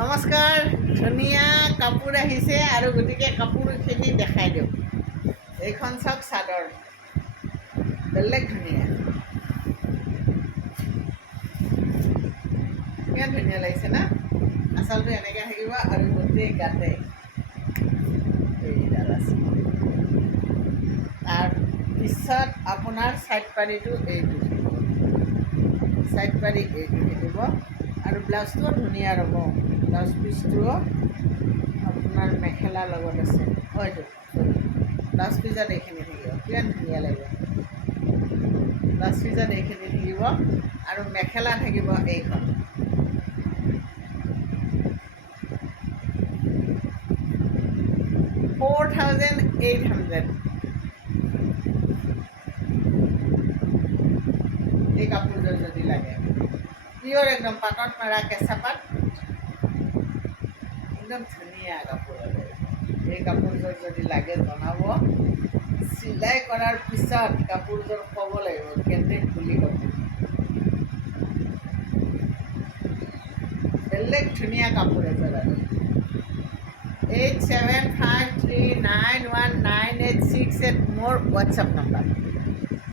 নমস্কাৰ, ধুনীয়া কাপোৰ আহিছে আৰু গতিকে কাপোৰখিনি দেখাই দিওঁ। এইখন চাওক চাদৰ, বেলেগ ধুনীয়া, কিমান ধুনীয়া লাগিছে না। আচলতে এনেকৈ থাকিব আৰু গোটেই গাতে এইডাল আছে। তাৰপিছত আপোনাৰ ছাইড পাৰিটো এইটো থাকিব, ছাইড পাৰি এইটো থাকিব আৰু ব্লাউজটোও ধুনীয়া ৰ'ব। ব্লাউজ পিচটোও আপোনাৰ মেখেলাৰ লগত আছে। হয়তো ব্লাউজ পিচত এইখিনি থাকিব, কিমান ধুনীয়া লাগিব। ব্লাউজ পিচত এইখিনি থাকিব আৰু মেখেলা থাকিব এইখন। $4,800 এই কাপোৰযোৰ যদি লাগে, পিয়ৰ একদম পাটত মাৰা কেঁচা পাট, একদম ধুনীয়া কাপোৰ। এই কাপোৰযোৰ যদি লাগে জনাব। চিলাই কৰাৰ পিছত কাপোৰযোৰ ক'ব লাগিব কেনে খুলি কাপোৰ, বেলেগ ধুনীয়া কাপোৰ এযোৰ। আৰু 8753919868 মোৰ হোৱাটছআপ নম্বৰ।